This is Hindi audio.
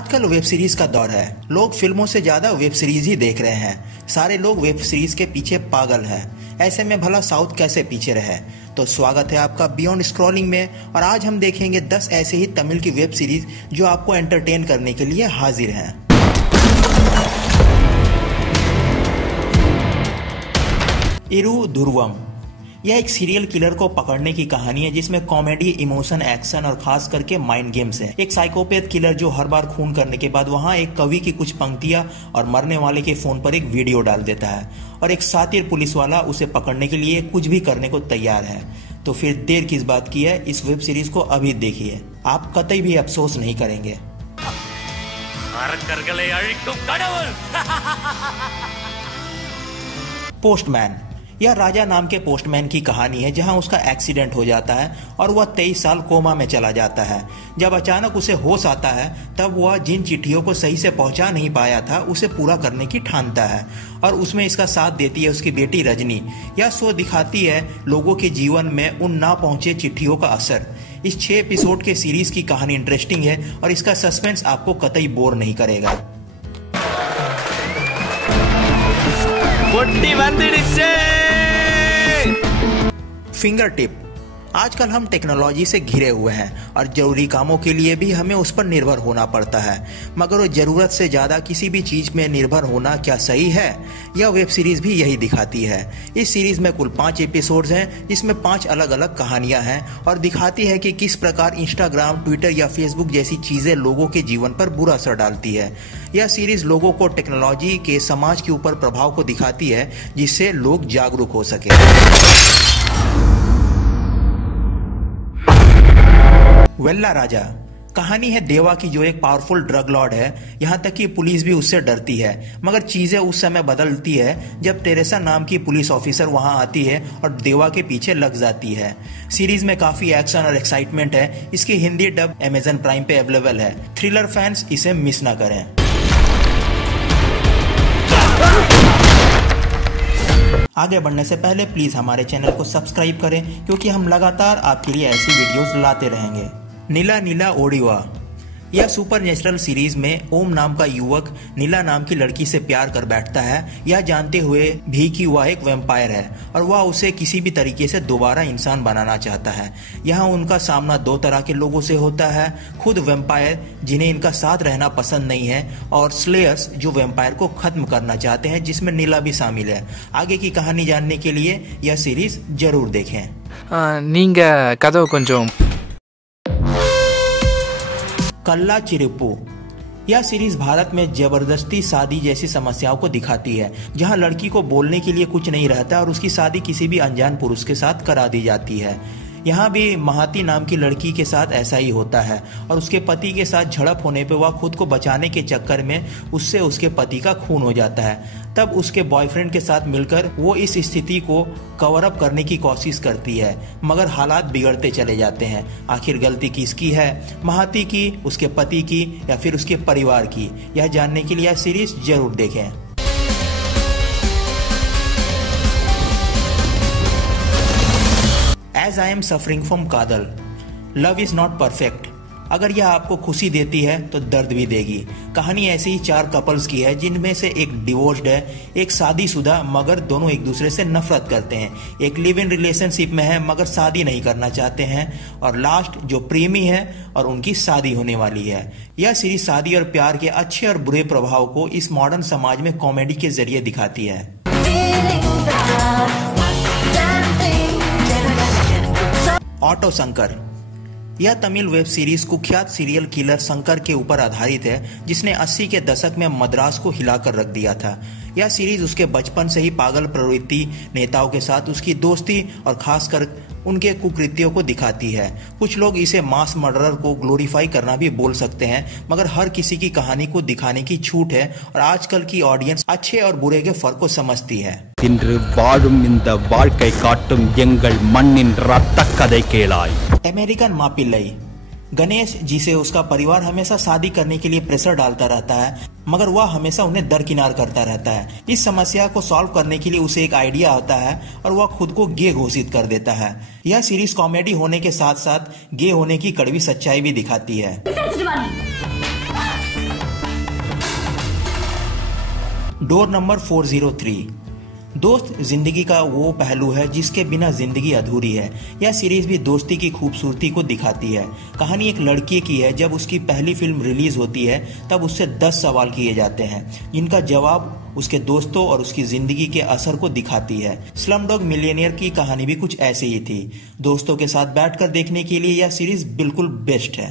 आजकल वेब सीरीज का दौर है। लोग फिल्मों से ज्यादा वेब सीरीज ही देख रहे हैं। सारे लोग वेब सीरीज के पीछे पागल हैं। ऐसे में भला साउथ कैसे पीछे रहे। तो स्वागत है आपका बियॉन्ड स्क्रॉलिंग में, और आज हम देखेंगे 10 ऐसे ही तमिल की वेब सीरीज जो आपको एंटरटेन करने के लिए हाजिर हैं। इरु ध्रुवम, यह एक सीरियल किलर को पकड़ने की कहानी है जिसमें कॉमेडी, इमोशन, एक्शन और खास करके माइंड गेम्स है। एक साइकोपैथ किलर जो हर बार खून करने के बाद वहां एक कवि की कुछ पंक्तियां और मरने वाले के फोन पर एक वीडियो डाल देता है, और एक सातिर पुलिस वाला उसे पकड़ने के लिए कुछ भी करने को तैयार है। तो फिर देर किस बात की है, इस वेब सीरीज को अभी देखिए, आप कतई भी अफसोस नहीं करेंगे। पोस्टमैन, यह राजा नाम के पोस्टमैन की कहानी है जहां उसका एक्सीडेंट हो जाता है और वह 23 साल कोमा में चला जाता है। जब अचानक उसे होश आता है तब वह जिन चिट्ठियों को सही से पहुंचा नहीं पाया था उसे पूरा करने की ठानता है, और उसमें इसका साथ देती है उसकी बेटी रजनी। यह शो दिखाती है लोगों के जीवन में उन ना पहुंचे चिट्ठियों का असर। इस 6 एपिसोड के सीरीज की कहानी इंटरेस्टिंग है और इसका सस्पेंस आपको कतई बोर नहीं करेगा। फिंगर टिप, आजकल हम टेक्नोलॉजी से घिरे हुए हैं और जरूरी कामों के लिए भी हमें उस पर निर्भर होना पड़ता है, मगर वो जरूरत से ज्यादा किसी भी चीज में निर्भर होना क्या सही है? यह वेब सीरीज भी यही दिखाती है। इस सीरीज में कुल 5 एपिसोड्स हैं जिसमें 5 अलग अलग कहानियां हैं और दिखाती है कि किस प्रकार इंस्टाग्राम, ट्विटर या फेसबुक जैसी चीजें लोगों के जीवन पर बुरा असर डालती है। यह सीरीज लोगों को टेक्नोलॉजी के समाज के ऊपर प्रभाव को दिखाती है जिससे लोग जागरूक हो सके। वेल्ला राजा, कहानी है देवा की जो एक पावरफुल ड्रग लॉर्ड है। यहाँ तक कि पुलिस भी उससे डरती है, मगर चीजें उस समय बदलती है जब टेरेसा नाम की पुलिस ऑफिसर वहां आती है और देवा के पीछे लग जाती है। सीरीज में काफी एक्शन और एक्साइटमेंट है। इसकी हिंदी डब अमेजन प्राइम पे अवेलेबल है। थ्रिलर फैंस इसे मिस ना करें। आगे बढ़ने से पहले प्लीज हमारे चैनल को सब्सक्राइब करें क्योंकि हम लगातार आपके लिए ऐसी वीडियोस लाते रहेंगे। नीला नीला ओडिवा, यह सुपर नेचुरल सीरीज में ओम नाम का युवक नीला नाम की लड़की से प्यार कर बैठता है, यह जानते हुए भी कि वह एक वैम्पायर है और वह उसे किसी भी तरीके से दोबारा इंसान बनाना चाहता है। यहाँ उनका सामना 2 तरह के लोगों से होता है, खुद वैम्पायर जिन्हें इनका साथ रहना पसंद नहीं है, और स्लेयर्स जो वैम्पायर को खत्म करना चाहते हैं, जिसमें नीला भी शामिल है। आगे की कहानी जानने के लिए यह सीरीज जरूर देखें। कल्ला चिरुप्पू, यह सीरीज भारत में जबरदस्ती शादी जैसी समस्याओं को दिखाती है जहां लड़की को बोलने के लिए कुछ नहीं रहता और उसकी शादी किसी भी अनजान पुरुष के साथ करा दी जाती है। यहाँ भी महाती नाम की लड़की के साथ ऐसा ही होता है और उसके पति के साथ झड़प होने पर वह खुद को बचाने के चक्कर में उससे उसके पति का खून हो जाता है। तब उसके बॉयफ्रेंड के साथ मिलकर वो इस स्थिति को कवर अप करने की कोशिश करती है, मगर हालात बिगड़ते चले जाते हैं। आखिर गलती किसकी है, महाती की, उसके पति की या फिर उसके परिवार की? यह जानने के लिए यह सीरीज जरूर देखें। As I am suffering from kadhal, love is not perfect. अगर यह आपको खुशी देती है तो दर्द भी देगी। कहानी ऐसी ही 4 कपल्स की है जिनमें से एक डिवोर्स्ड है, एक शादीशुदा मगर दोनों एक दूसरे से नफरत करते हैं, एक लिव इन रिलेशनशिप में है मगर शादी नहीं करना चाहते हैं, और लास्ट जो प्रेमी है और उनकी शादी होने वाली है। यह सीरीज शादी और प्यार के अच्छे और बुरे प्रभाव को इस मॉडर्न समाज में कॉमेडी के जरिए दिखाती है। ऑटो शंकर, यह तमिल वेब सीरीज कुख्यात सीरियल किलर शंकर के ऊपर आधारित है जिसने 80 के दशक में मद्रास को हिलाकर रख दिया था। यह सीरीज उसके बचपन से ही पागल प्रवृत्ति, नेताओं के साथ उसकी दोस्ती और खासकर उनके कुकृत्यों को दिखाती है। कुछ लोग इसे मास मर्डरर को ग्लोरीफाई करना भी बोल सकते हैं, मगर हर किसी की कहानी को दिखाने की छूट है और आजकल की ऑडियंस अच्छे और बुरे के फर्क को समझती है। अमेरिकन मापिल्लई, गणेश जिसे उसका परिवार हमेशा शादी करने के लिए प्रेशर डालता रहता है, मगर वह हमेशा उन्हें दरकिनार करता रहता है। इस समस्या को सॉल्व करने के लिए उसे एक आइडिया आता है और वह खुद को गे घोषित कर देता है। यह सीरीज कॉमेडी होने के साथ साथ गे होने की कड़वी सच्चाई भी दिखाती है। Door number 403। दोस्त जिंदगी का वो पहलू है जिसके बिना जिंदगी अधूरी है। यह सीरीज भी दोस्ती की खूबसूरती को दिखाती है। कहानी एक लड़की की है। जब उसकी पहली फिल्म रिलीज होती है तब उससे 10 सवाल किए जाते हैं जिनका जवाब उसके दोस्तों और उसकी जिंदगी के असर को दिखाती है। स्लमडॉग मिलियनेयर की कहानी भी कुछ ऐसे ही थी। दोस्तों के साथ बैठकर देखने के लिए यह सीरीज बिल्कुल बेस्ट है।